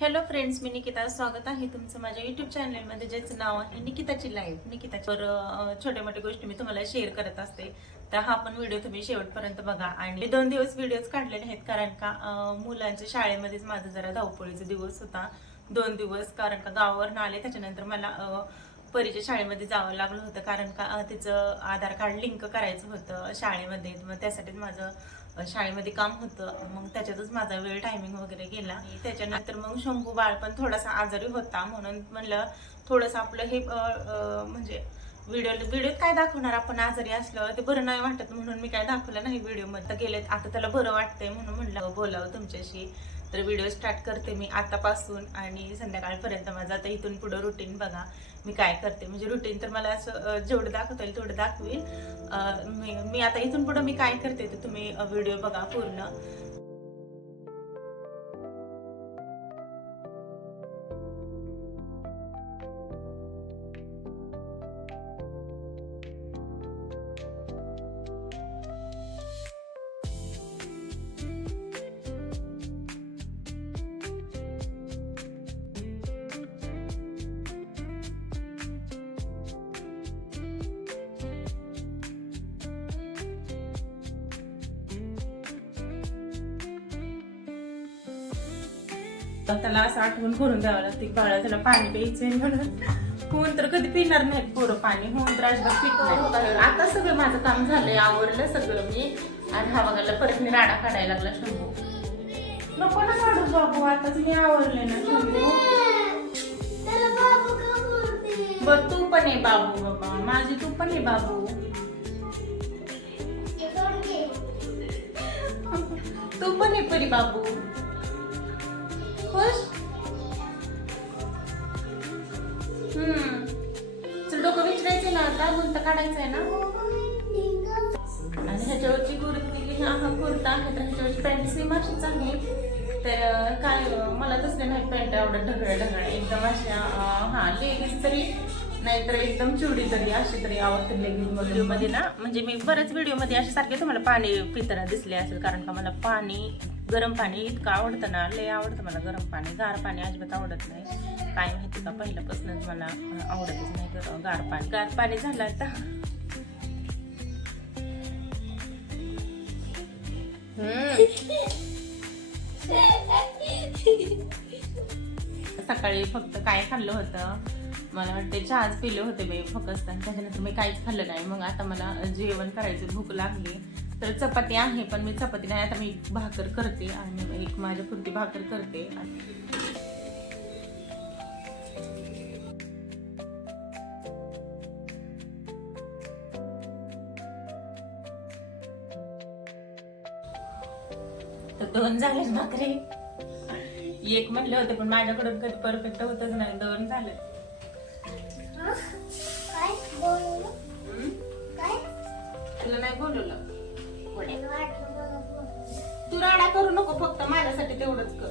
Hello friends मी निकिता. स्वागत आहे तुमचं माझ्या युट्यूब चॅनलमध्ये ज्याचं नाव आहे निकिताची लाईव्ह निकिताच्यावर छोट्या मोठ्या गोष्टी मी तुम्हाला शेअर करत असते. तर हा पण व्हिडिओ तुम्ही शेवटपर्यंत बघा. आणि दोन दिवस व्हिडिओज काढलेले आहेत कारण का मुलांच्या शाळेमध्येच माझा जरा धावपळीचा दिवस होता. दोन दिवस कारण का गावावरून आले त्याच्यानंतर मला परीच्या शाळेमध्ये जावं लागलं होतं कारण का तिचं आधार कार्ड लिंक करायचं होतं शाळेमध्ये. मग त्यासाठीच माझं शाळेमध्ये काम होतं. मग त्याच्यातच माझा वेळ टायमिंग वगैरे गेला. त्याच्यानंतर मग शंभू बाळ पण थोडासा आजारी होता. म्हणून म्हणलं थोडंसं आपलं हे म्हणजे व्हिडिओ व्हिडिओत काय दाखवणार? आपण आजारी असल्यावर ते बरं नाही वाटत म्हणून मी काय दाखवलं नाही व्हिडिओमध्ये. गेलेत आता त्याला बरं वाटतंय म्हणून म्हणलं बोलावं तुमच्याशी. तर व्हिडिओ स्टार्ट करते मी आतापासून आणि संध्याकाळपर्यंत माझं. आता इथून पुढं रुटीन बघा मी काय करते. म्हणजे रुटीन तर मला असं जेवढं दाखवता येईल तेवढं दाखवेल मी मी आता इथून पुढं मी काय करते ते तुम्ही व्हिडिओ बघा पूर्ण. त्याला असं आठवण करून द्यावं लागते बाळा त्याला पाणी प्यायचंय म्हणून. होऊन तर कधी पिणार नाहीत पोरं पाणी होऊन तर अजिबात पित नाही आता सगळं माझं काम झालंय आवरलं सगळं मी. आणि हा बघायला परत मी राडा काढायला लागला शंभू. नको ना काढू बाबू आताच मी आवरले ना शंभू. बर तू पण आहे बाबू बाबा. माझी तू पण आहे बाबू. तू पण आहे परी बाबू. काढायचं आहे काढायचंय ना? आणि ह्याच्यावरची कुर्ती हा हा कुर्ता आहे तर ह्याच्यावरची पॅन्ट सेम अशीच आहे. तर काय मला तसले नाही पॅन्ट आवडत ढगळ्या ढगळ्या एकदम अशा हां हा लेगीज तरी नाहीतर एकदम चिवडी तरी अशी तरी आवडते लेगीजमध्ये ना. म्हणजे मी बऱ्याच व्हिडिओमध्ये असे सारखे तुम्हाला पाणी पिताना दिसले असेल कारण का मला पाणी गरम पाणी इतकं आवडतं ना लय आवडतं मला गरम पाणी. गार पाणी अजिबात आवडत नाही. काय माहिती का पहिल्यापासूनच मला आवडतच नाही गर- गार पाणी. गार पाणी झालं आता. सकाळी फक्त काय खाल्लं होतं? मला वाटते चहाच पिले होते मी फक्त. आणि त्याच्यानंतर मी काहीच खाल्लं नाही. मग आता मला जेवण करायची भूक लागली. तर चपाती आहे पण मी चपाती नाही. आता मी भाकर करते आणि एक माझ्या पुरती भाकर करते. तर दोन झाले भाकरी. एक म्हणलं होते पण माझ्याकडून कधी परफेक्ट होतच नाही. दोन झालं. बोलवलं. तू राडा करू नको फक्त माझ्यासाठी तेवढंच कर.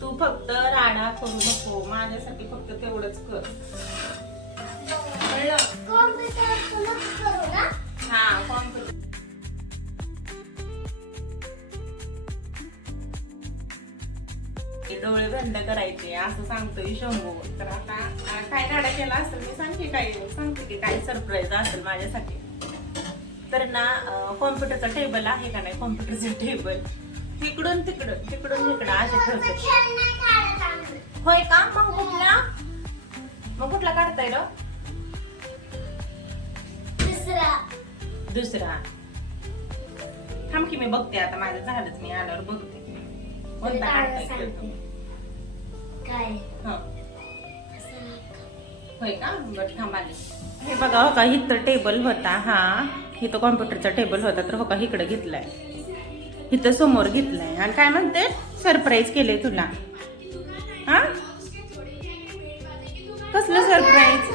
तू फक्त राडा करू नको माझ्यासाठी फक्त तेवढंच कर. हा कॉम्प्युटर ते डोळे बंद करायचे असं सांगतोय शंभू. तर आता काय राडा केला असेल मी सांगते काय सांगते की काय सरप्राईज असेल माझ्यासाठी. तर ना कॉम्प्युटरचा टेबल आहे का नाही? कॉम्प्युटरचं टेबल तिकडून तिकडून तिकडून इकडं असे ठेवते. होय का? मग कुठला? मग कुठला काढताय र? दुसरा. थांब की मी बघते आता माझं झालंच मी आल्यावर बघते. कोणता काढताय? हं. होय का? बरं थांब आले. हे बघा हो का? इथं टेबल होता हा. इथं कॉम्प्युटरचा टेबल होता तर हो का इकडे घेतलाय. इथं समोर घेतलाय. आणि काय म्हणते? सरप्राईज केलंय तुला. हा? कसलं सरप्राईज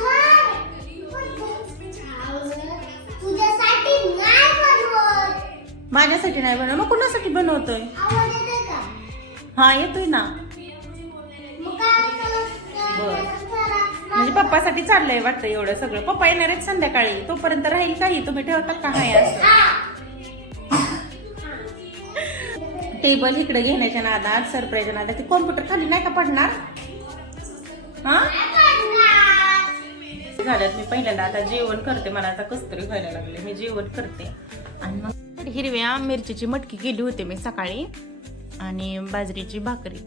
माझ्यासाठी नाही बनव मग कुणासाठी बनवतोय? हा येतोय ना. केलं? बर. म्हणजे पप्पासाठी चाललंय वाटतं एवढं सगळं. पप्पा येणार आहेत संध्याकाळी. तोपर्यंत राहील काही तुम्ही ठेवता का? हाय असं. टेबल इकडे घेण्याच्या नादात सरप्राईजच्या नादात. ते कॉम्प्युटर खाली नाही का पडणार? हा? झाल्यात मी पहिल्यांदा आता जेवण करते. मला आता कस्तुरी व्हायला लागले. मी जेवण करते. आणि मग हिरव्या मिरचीची मटकी केली होती मी सकाळी आणि बाजरीची भाकरी.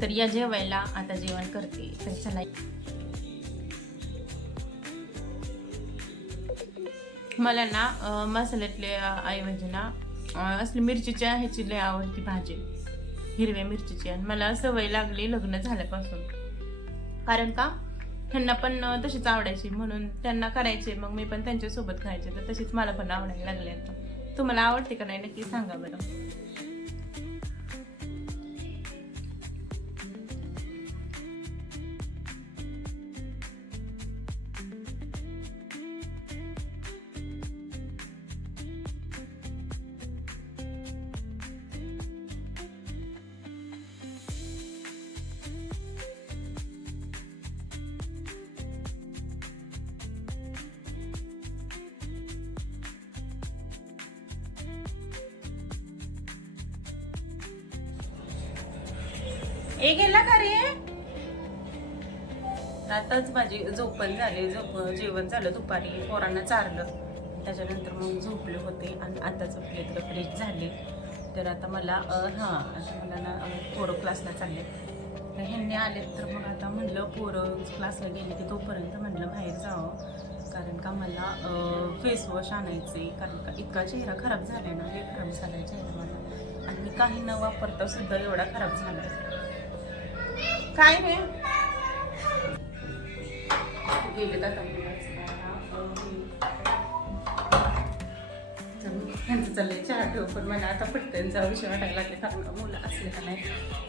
तर या जेवायला आता जेवण करते. तर चला. मला ना मसाल्यातले ऐवजी ना असली मिरचीच्या ह्याची लय आवडती भाजी. हिरव्या मिरचीची. आणि मला सवय लागली लग्न झाल्यापासून. कारण का? ह्यांना पण तशीच आवडायची. म्हणून त्यांना करायचे मग मी पण त्यांच्यासोबत खायचे. तर तशीच मला पण आवडायला लागले आता. तुम्हाला आवडते का नाही नक्की सांगा बरं. ए गेला का रे? आताच माझी झोपण झाली झोप जेवण झालं दुपारी पोरांना चारलं. त्याच्यानंतर मग झोपले होते आणि आता झोपले तर फ्रेश झाले. तर आता मला हां आता मला ना पोरं क्लासला चालले. तर ह्यांनी आले तर मग आता म्हणलं पोरं क्लासला गेले की तोपर्यंत म्हणलं बाहेर जावं. कारण का मला फेस वॉश आणायचे कारण का इतका चेहरा खराब झाला ना हे खराब झाला चेहरा मला आणि मी काही न वापरता सुद्धा एवढा खराब झाला काय हे गेले आता त्यांचं चाललंय चहा ठेव पण मला आता पटकन जाऊ विषय वाटायला लागले कारण मुलं असले का नाही.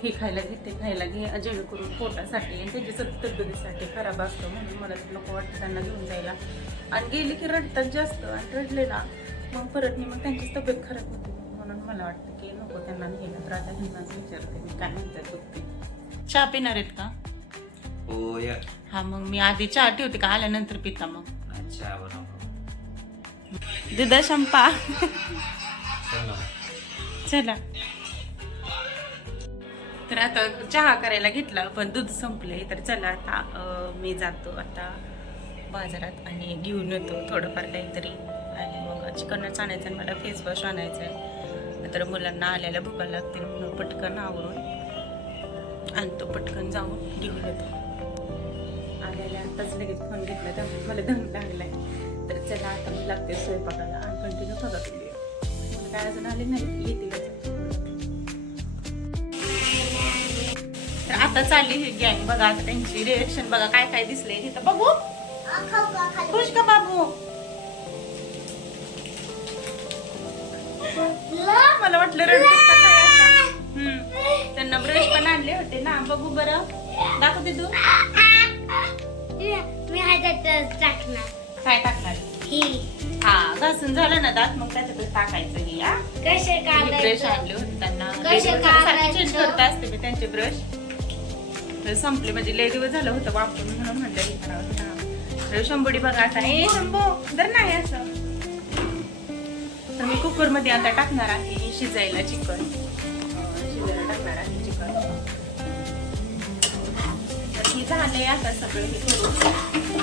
हे खायला घे ते खायला घे जेणेकरून पोटासाठी आणि त्याच्या तब्येतीसाठी खराब असतो म्हणून मला तर नको वाटतं त्यांना घेऊन जायला. आणि गेले की रडतात जास्त आणि रडले ना मग परत नाही मग त्यांची तब्येत खराब होते म्हणून मला वाटतं की नको त्यांना नेलं तर आता ह्यांनाच विचारते मी काय म्हणतात बघते. चहा पिणार आहेत का? हो या. हा मग मी आधी चहा ठेवते का? आल्यानंतर पिता मग. अच्छा बनव दुधा शंपा. चल तर आता चहा करायला घेतला पण दूध संपले तर चला आता अं, मी जातो आता बाजारात आणि घेऊन येतो थोडंफार काहीतरी. आणि मग चिकनच आणायचं आणि मला फेस वॉश आणायचं आहे तर मुलांना आल्याला भुका लागतील म्हणून पटकन आवरून. आणतो पटकन जाऊन घेऊन येतो. आल्याला आताच लगेच फोन घेतला त्यामुळे मला दम लागलाय. तर चला आता मी लागते स्वयंपाकाला आणि कंटिन्यू बघा तुम्ही मला काय अजून आले नाही येतीलच तर आता चालली ही गँग बघा आता त्यांची रिएक्शन बघा काय काय दिसले तिथं. बघू. खुश का बाबू? मला वाटलं रडते त्यांना ब्रश पण आणले होते ना. बघू बरं. दाखवते तू. मी टाकणार. काय टाकणार? ही. हा घासून झालं ना दात. मग त्याच्यातच टाकायचं हे हा. कसे ब्रश आणले होते त्यांना. कसे चेंज? करत असते मी त्यांचे ब्रश तर संपले. म्हणजे लय दिवस झालं होतं वापरून म्हणून म्हणलं हे. करावं. तर शंभुडी बघा आता. हे शंभू जर नाही असं. तर मी कुकरमध्ये आता टाकणार आहे शिजायला चिकन. तर हे झालंय आता सगळं हे करून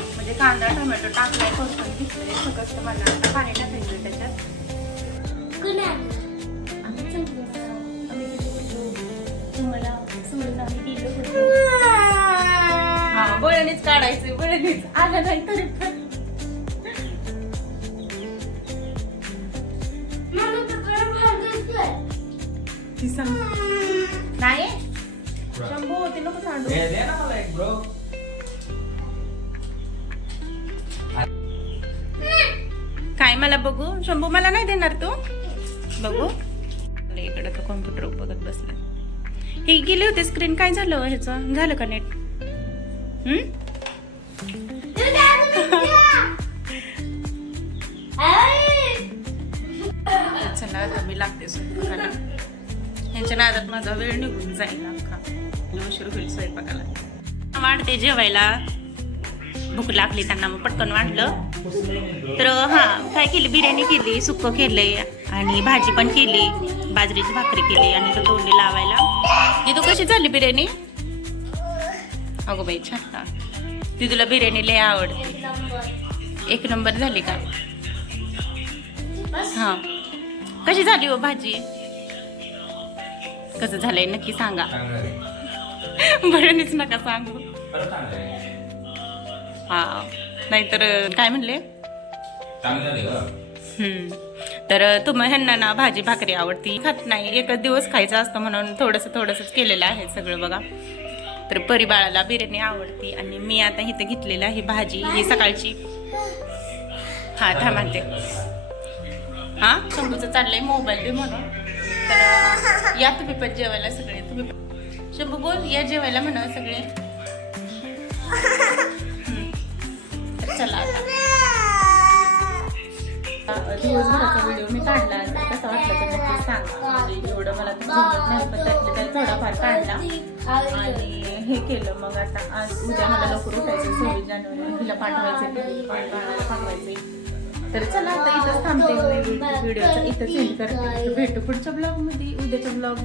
म्हणजे कांदा टोमॅटो टाकलाय परतून घेतलंय फक्त मला आता पाणी टाकायचं त्याच्यात. तुम्हाला सोडून आम्ही होतो. हा, बळणीच काढायचं बळणीच आलं नाही तरी पण. ती सांग ती नको सांडू हे दे ना मला एक ब्रो काय मला बघू? शंभू मला नाही देणार तू? बघू. इकडे तर कॉम्प्युटर बघत बसला. हे गेले होते स्क्रीन काय झालं ह्याचं? झालं का नेट? तू तू चला आता मी लागते स्वयंपाकाला यांच्या नादात माझा वेळ निघून जाईल अख्खा. आणि उशीर होईल स्वयंपाकाला. वाढते जेवायला. भूक लागली त्यांना मग पटकन वाढलं. तर हां काय केली? बिर्याणी केली सुक्क केलं आणि भाजी पण केली बाजरीची भाकरी केली आणि तो तोंडी लावायला. तू कशी झाली बिर्याणी? अगो बाई छान. ती तुला बिर्याणी लय आवडते. एक नंबर झाली का? हां. कशी झाली हो भाजी? कसं झालंय नक्की सांगा. आहे. बरंच नका सांगू. हा. नाहीतर काय म्हणले. तर तुम्ही ह्यांना ना भाजी भाकरी आवडती. खात नाही. एकच दिवस खायचं असतं म्हणून थोडंसं थोडंसंच केलेलं आहे सगळं बघा. तर परिबाळाला बिर्याणी आवडती आणि मी आता इथं घेतलेलं आहे भाजी. ही सकाळची. हा थांबते हा शंभूचं चाललंय मोबाईल बी म्हणून. तर या तुम्ही पण जेवायला सगळे. तुम्ही. शंभू बोल या जेवायला म्हणा सगळे. चला आता. दिवसभराचा व्हिडिओ मी काढला कसा वाटला तर नक्की सांगा. म्हणजे एवढं मला तर जमत नाही पण त्यातल्या त्यात थोडाफार काढला. आणि हे केलं मग आता आज उद्या मला लवकर उठायचं सव्वीस जानेवारी. तिला पाठवायचं पाठवायला पाठवायचंय तर चला आता इथंच थांबते व्हिडिओचा इथंच एंड करते. भेटू पुढच्या ब्लॉगमध्ये उद्याच्या ब्लॉग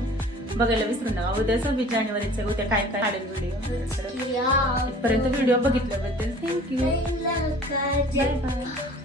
बघायला विसरू नका. उद्या सव्वीस जानेवारीचा उद्या काय काय काढेल व्हिडिओ इथपर्यंत व्हिडिओ बघितल्याबद्दल थँक्यू बाय बाय